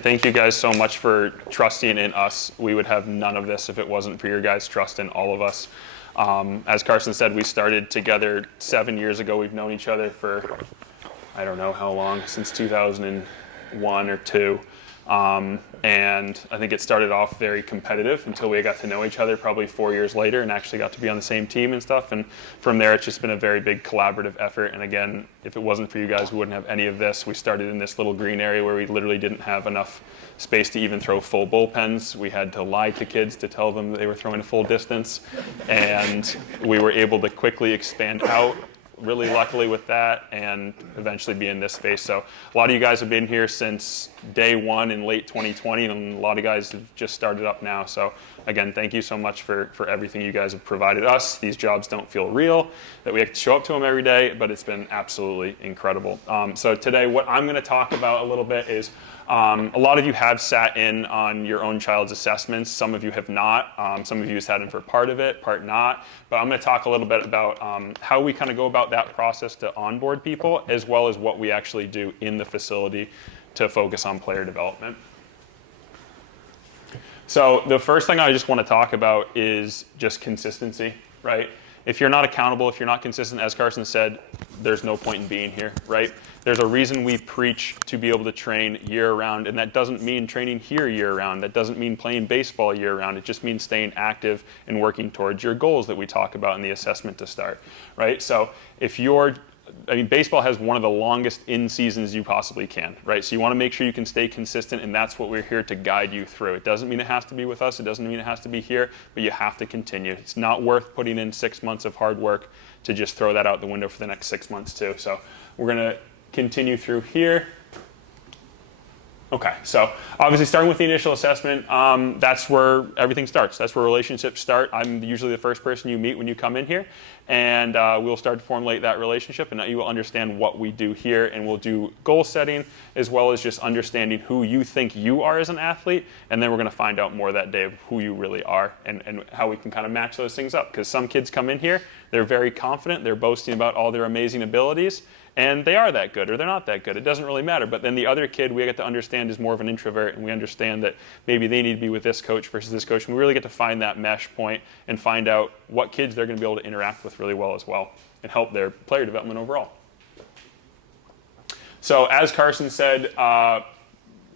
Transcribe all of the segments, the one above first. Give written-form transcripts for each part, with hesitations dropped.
Thank you guys so much for trusting in us. We would have none of this if it wasn't for your guys' trust in all of us. As Carson said, we started together 7 years ago. We've known each other for, I don't know how long, since 2001 or 2. And I think it started off very competitive until we got to know each other probably 4 years later and actually got to be on the same team and stuff. And from there, it's just been a very big collaborative effort. And again, if it wasn't for you guys, we wouldn't have any of this. We started in this little green area where we literally didn't have enough space to even throw full bullpens. We had to lie to kids to tell them they were throwing a full distance. And we were able to quickly expand out, really luckily with that, and eventually be in this space. So a lot of you guys have been here since day one in late 2020, and a lot of guys have just started up now. So again, thank you so much for everything you guys have provided us. These jobs don't feel real, that we have to show up to them every day, but it's been absolutely incredible. So today, what I'm going to talk about a little bit is a lot of you have sat in on your own child's assessments. Some of you have not. Some of you have sat in for part of it, part not. But I'm going to talk a little bit about how we kind of go about that process to onboard people, as well as what we actually do in the facility to focus on player development. So the first thing I just want to talk about is just consistency, right? If you're not accountable, if you're not consistent, as Carson said, there's no point in being here, right? There's a reason we preach to be able to train year-round, and that doesn't mean training here year-round. That doesn't mean playing baseball year-round. It just means staying active and working towards your goals that we talk about in the assessment to start, right? So if you're baseball has one of the longest in-seasons you possibly can, right? So you want to make sure you can stay consistent, and that's what we're here to guide you through. It doesn't mean it has to be with us. It doesn't mean it has to be here, but you have to continue. It's not worth putting in 6 months of hard work to just throw that out the window for the next 6 months too. So we're going to continue through here. Okay, so obviously starting with the initial assessment, that's where everything starts. That's where relationships start. I'm usually the first person you meet when you come in here, and we'll start to formulate that relationship, and you will understand what we do here, and we'll do goal setting as well as just understanding who you think you are as an athlete, and then we're going to find out more that day of who you really are and how we can kind of match those things up. Because some kids come in here, they're very confident, they're boasting about all their amazing abilities, and they are that good or they're not that good. It doesn't really matter. But then the other kid we get to understand is more of an introvert, and we understand that maybe they need to be with this coach versus this coach. And we really get to find that mesh point and find out what kids they're going to be able to interact with really well as well and help their player development overall. So as Carson said,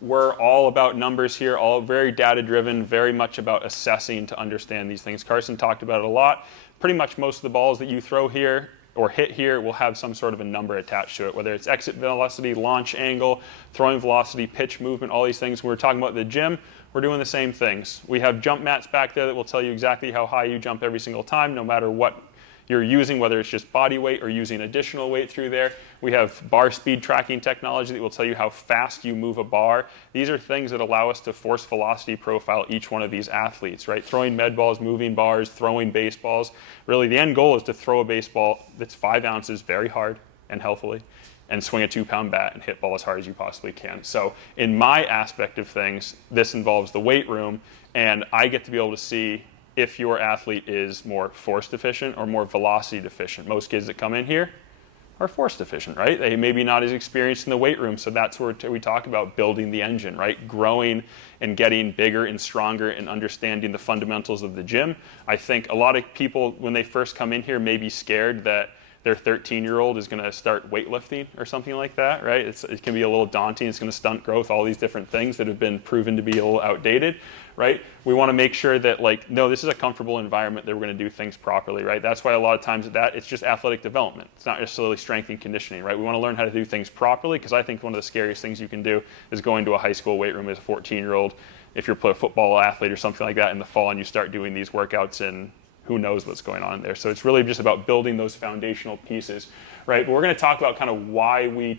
we're all about numbers here, all very data-driven, very much about assessing to understand these things. Carson talked about it a lot. Pretty much most of the balls that you throw here or hit here will have some sort of a number attached to it, whether it's exit velocity, launch angle, throwing velocity, pitch movement, all these things. When we're talking about the gym, we're doing the same things. We have jump mats back there that will tell you exactly how high you jump every single time, no matter what you're using, whether it's just body weight or using additional weight through there. We have bar speed tracking technology that will tell you how fast you move a bar. These are things that allow us to force velocity profile each one of these athletes, right? Throwing med balls, moving bars, throwing baseballs. Really, the end goal is to throw a baseball that's 5 ounces very hard and healthily, and swing a 2-pound bat and hit ball as hard as you possibly can. So in my aspect of things, this involves the weight room, and I get to be able to see if your athlete is more force deficient or more velocity deficient. Most kids that come in here are force deficient, right? They may be not as experienced in the weight room, so that's where we talk about building the engine, right? Growing and getting bigger and stronger and understanding the fundamentals of the gym. I think a lot of people, when they first come in here, may be scared that their 13-year-old is going to start weightlifting or something like that, right? It can be a little daunting. It's going to stunt growth, all these different things that have been proven to be a little outdated, right? We want to make sure that, like, no, this is a comfortable environment that we're going to do things properly, right? That's why a lot of times it's just athletic development. It's not necessarily strength and conditioning, right? We want to learn how to do things properly, because I think one of the scariest things you can do is going to a high school weight room as a 14-year-old, if you're a football athlete or something like that in the fall, and you start doing these workouts and who knows what's going on in there. So it's really just about building those foundational pieces, right? But we're going to talk about kind of why we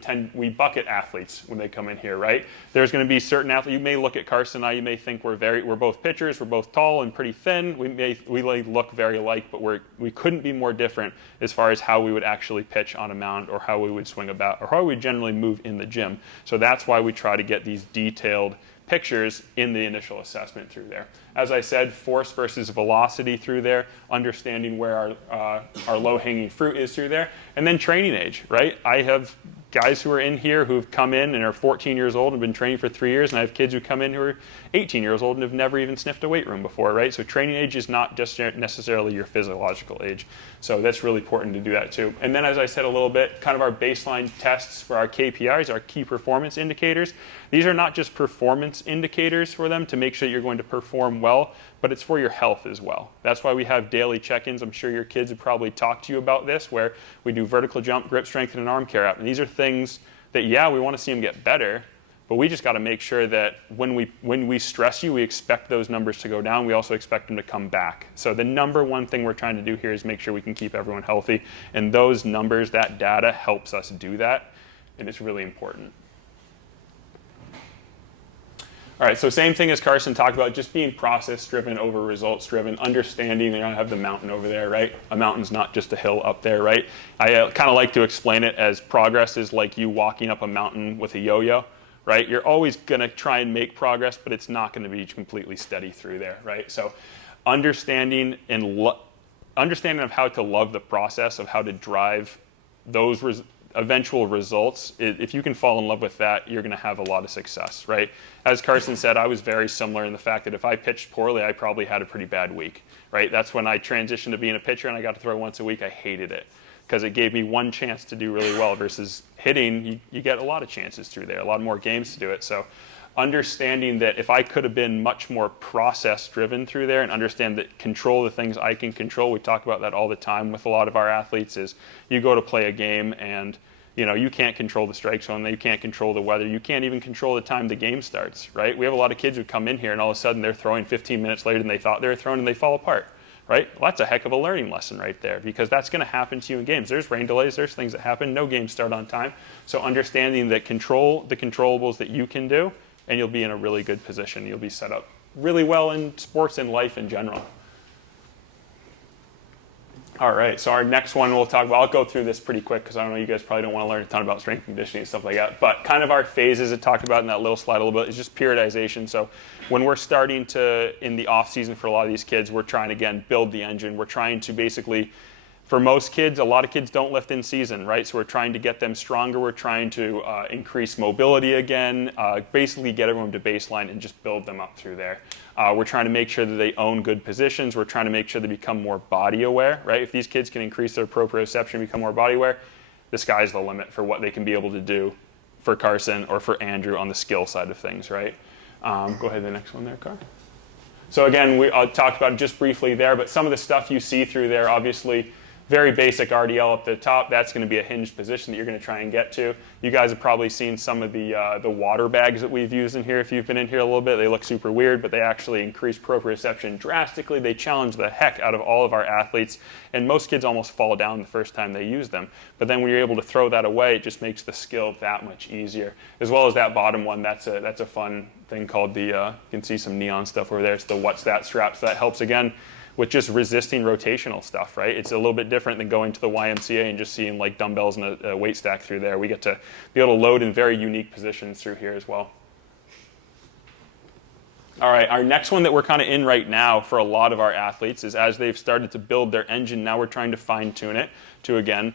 bucket athletes when they come in here, right? There's going to be certain athletes. You may look at Carson and I, you may think we're both pitchers, we're both tall and pretty thin. We look very alike, but we couldn't be more different as far as how we would actually pitch on a mound, or how we would swing a bat, or how we generally move in the gym. So that's why we try to get these detailed pictures in the initial assessment through there. As I said, force versus velocity through there, understanding where our low-hanging fruit is through there, and then training age, right? I have guys who are in here who've come in and are 14 years old and been training for 3 years, and I have kids who come in who are 18 years old and have never even sniffed a weight room before, right? So training age is not just necessarily your physiological age. So that's really important to do that too. And then, as I said a little bit, kind of our baseline tests for our KPIs, our key performance indicators. These are not just performance indicators for them to make sure you're going to perform well, but it's for your health as well. That's why we have daily check-ins. I'm sure your kids have probably talked to you about this, where we do vertical jump, grip strength, and an arm care app. And these are things that, yeah, we want to see them get better, but we just got to make sure that when we stress you, we expect those numbers to go down. We also expect them to come back. So the number one thing we're trying to do here is make sure we can keep everyone healthy. And those numbers, that data helps us do that. And it's really important. All right, so same thing as Carson talked about, just being process-driven over results-driven, understanding they don't have the mountain over there, right? A mountain's not just a hill up there, right? I kind of like to explain it as progress is like you walking up a mountain with a yo-yo, right? You're always going to try and make progress, but it's not going to be completely steady through there, right? So understanding of how to love the process, of how to drive those eventual results, if you can fall in love with that, you're going to have a lot of success, right? As Carson said, I was very similar in the fact that if I pitched poorly, I probably had a pretty bad week, right? That's when I transitioned to being a pitcher and I got to throw once a week. I hated it because it gave me one chance to do really well versus hitting, you get a lot of chances through there, a lot more games to do it. So understanding that if I could have been much more process-driven through there and understand that control the things I can control, we talk about that all the time with a lot of our athletes, is you go to play a game and you can't control the strike zone, you can't control the weather, you can't even control the time the game starts, right? We have a lot of kids who come in here and all of a sudden they're throwing 15 minutes later than they thought they were throwing and they fall apart, right? Well, that's a heck of a learning lesson right there, because that's going to happen to you in games. There's rain delays, there's things that happen, no games start on time. So understanding that control the controllables that you can do, and you'll be in a really good position. You'll be set up really well in sports and life in general. All right, so our next one we'll talk about, I'll go through this pretty quick because I know you guys probably don't want to learn a ton about strength conditioning and stuff like that, but kind of our phases it talked about in that little slide a little bit is just periodization. So when we're starting to, in the off season for a lot of these kids, we're trying to, again, build the engine. We're trying to basically, for most kids, a lot of kids don't lift in season, right? So we're trying to get them stronger. We're trying to increase mobility again, basically get everyone to baseline and just build them up through there. We're trying to make sure that they own good positions. We're trying to make sure they become more body aware, right? If these kids can increase their proprioception and become more body aware, the sky's the limit for what they can be able to do for Carson or for Andrew on the skill side of things, right? Go ahead to the next one there, Car. So again, we talked about it just briefly there, but some of the stuff you see through there, obviously, very basic RDL up the top. That's going to be a hinged position that you're going to try and get to. You guys have probably seen some of the water bags that we've used in here. If you've been in here a little bit, they look super weird, but they actually increase proprioception drastically. They challenge the heck out of all of our athletes, and most kids almost fall down the first time they use them. But then when you're able to throw that away, it just makes the skill that much easier. As well as that bottom one, that's a fun thing called the, you can see some neon stuff over there. It's the What's That strap. So that helps, again, with just resisting rotational stuff, right? It's a little bit different than going to the YMCA and just seeing like dumbbells and a weight stack through there. We get to be able to load in very unique positions through here as well. All right, our next one that we're kind of in right now for a lot of our athletes is as they've started to build their engine, now we're trying to fine tune it to, again,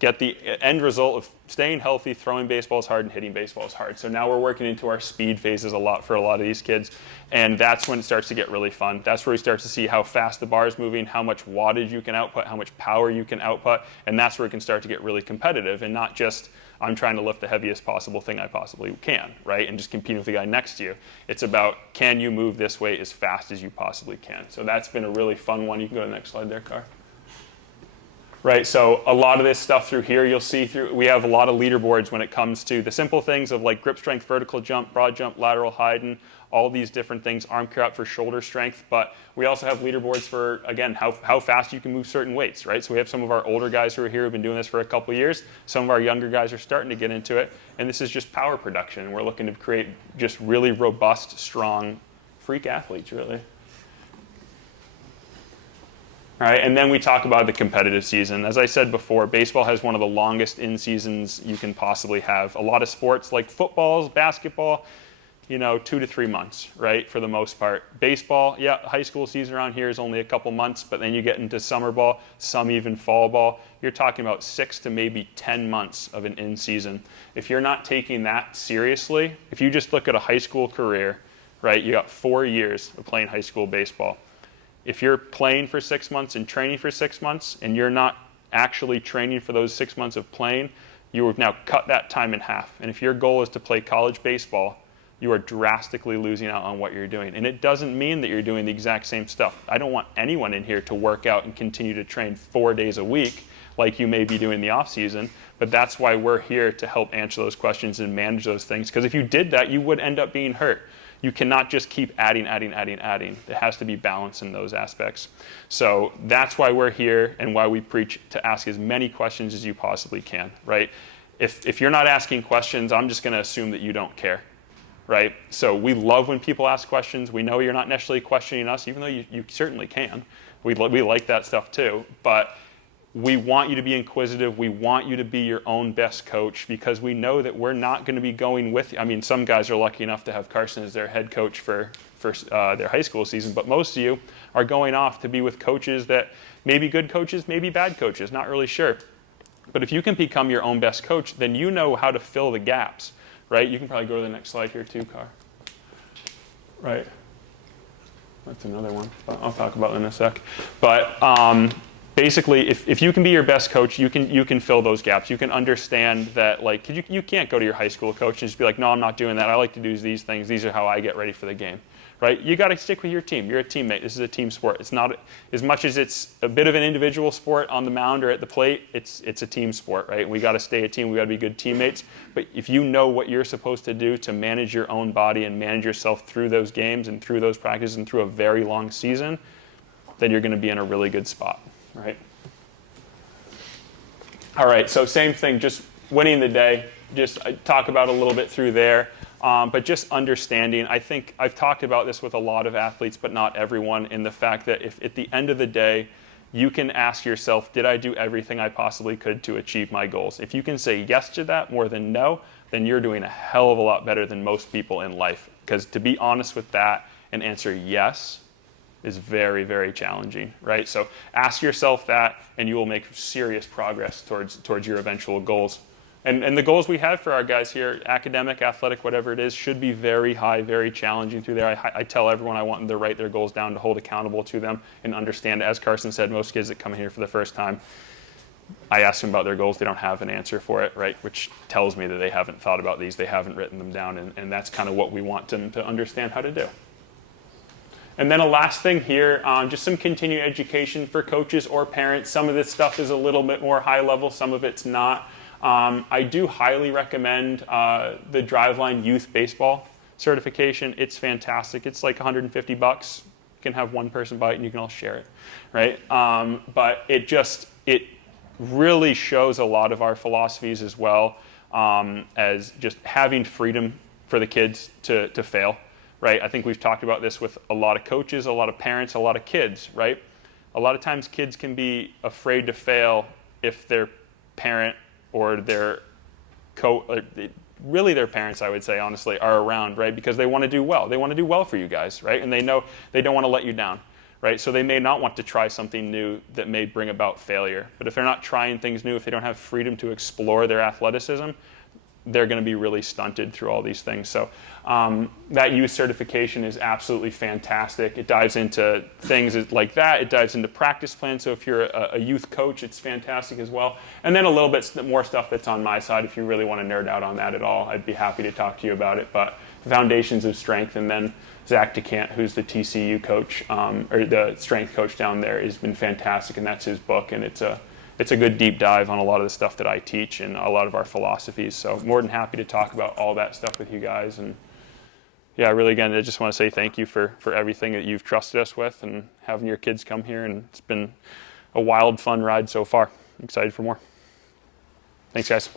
get the end result of staying healthy, throwing baseballs hard, and hitting baseballs hard. So now we're working into our speed phases a lot for a lot of these kids, and that's when it starts to get really fun. That's where we start to see how fast the bar is moving, how much wattage you can output, how much power you can output, and that's where it can start to get really competitive and not just I'm trying to lift the heaviest possible thing I possibly can, right, and just competing with the guy next to you. It's about can you move this way as fast as you possibly can. So that's been a really fun one. You can go to the next slide there, Car. Right, so a lot of this stuff through here you'll see we have a lot of leaderboards when it comes to the simple things of like grip strength, vertical jump, broad jump, lateral Haydn, all these different things, arm care up for shoulder strength, but we also have leaderboards for, again, how fast you can move certain weights, right? So we have some of our older guys who are here who've been doing this for a couple years. Some of our younger guys are starting to get into it, and this is just power production. We're looking to create just really robust, strong, freak athletes, really. All right, and then we talk about the competitive season. As I said before, baseball has one of the longest in-seasons you can possibly have. A lot of sports like footballs, basketball, 2 to 3 months, right, for the most part. Baseball, yeah, high school season around here is only a couple months, but then you get into summer ball, some even fall ball. You're talking about 6 to maybe 10 months of an in-season. If you're not taking that seriously, if you just look at a high school career, right, you got 4 years of playing high school baseball. If you're playing for 6 months and training for 6 months, and you're not actually training for those 6 months of playing, you have now cut that time in half. And if your goal is to play college baseball, you are drastically losing out on what you're doing. And it doesn't mean that you're doing the exact same stuff. I don't want anyone in here to work out and continue to train 4 days a week like you may be doing in the off season, but that's why we're here to help answer those questions and manage those things. Because if you did that, you would end up being hurt. You cannot just keep adding. There has to be balance in those aspects. So that's why we're here and why we preach to ask as many questions as you possibly can, right? If you're not asking questions, I'm just going to assume that you don't care, right? So we love when people ask questions. We know you're not necessarily questioning us, even though you certainly can. We like that stuff too. But we want you to be inquisitive. We want you to be your own best coach, because we know that we're not going to be going with you. I mean, some guys are lucky enough to have Carson as their head coach for their high school season, but most of you are going off to be with coaches that may be good coaches, maybe bad coaches, not really sure. But if you can become your own best coach, then you know how to fill the gaps, right? You can probably go to the next slide here too, Car. Right. That's another one. I'll talk about it in a sec. But basically, if you can be your best coach, you can fill those gaps. You can understand that, like, you can't go to your high school coach and just be like, no, I'm not doing that. I like to do these things. These are how I get ready for the game, right? You got to stick with your team. You're a teammate. This is a team sport. It's not, as much as it's a bit of an individual sport on the mound or at the plate, it's a team sport, right? We got to stay a team. We got to be good teammates. But if you know what you're supposed to do to manage your own body and manage yourself through those games and through those practices and through a very long season, then you're going to be in a really good spot. Right. All right, so same thing, just winning the day. Just talk about a little bit through there, but just understanding. I think I've talked about this with a lot of athletes, but not everyone, in the fact that if at the end of the day, you can ask yourself, did I do everything I possibly could to achieve my goals? If you can say yes to that more than no, then you're doing a hell of a lot better than most people in life. Because to be honest with that and answer yes is very, very challenging, right? So ask yourself that, and you will make serious progress towards your eventual goals. And the goals we have for our guys here, academic, athletic, whatever it is, should be very high, very challenging through there. I tell everyone I want them to write their goals down to hold accountable to them and understand. As Carson said, most kids that come in here for the first time, I ask them about their goals. They don't have an answer for it, right? Which tells me that they haven't thought about these. They haven't written them down, and that's kind of what we want them to understand how to do. And then a last thing here, just some continuing education for coaches or parents. Some of this stuff is a little bit more high level, some of it's not. I do highly recommend the Driveline Youth Baseball certification. It's fantastic. It's like $150. You can have one person buy it and you can all share it, right? But it really shows a lot of our philosophies as well, as just having freedom for the kids to fail. Right? I think we've talked about this with a lot of coaches, a lot of parents, a lot of kids, right? A lot of times kids can be afraid to fail if their parent or really their parents, I would say, honestly, are around, right? Because they want to do well. They want to do well for you guys, right? And they know they don't want to let you down, right? So they may not want to try something new that may bring about failure. But if they're not trying things new, if they don't have freedom to explore their athleticism, they're going to be really stunted through all these things. So that youth certification is absolutely fantastic. It dives into things like that. It dives into practice plans. So if you're a youth coach, it's fantastic as well. And then a little bit more stuff that's on my side. If you really want to nerd out on that at all, I'd be happy to talk to you about it. But Foundations of Strength, and then Zach DeCant, who's the TCU coach, or the strength coach down there, has been fantastic, and that's his book. And it's a good deep dive on a lot of the stuff that I teach and a lot of our philosophies. So more than happy to talk about all that stuff with you guys. And yeah, really, again, I just want to say thank you for everything that you've trusted us with and having your kids come here. And it's been a wild, fun ride so far. I'm excited for more. Thanks, guys.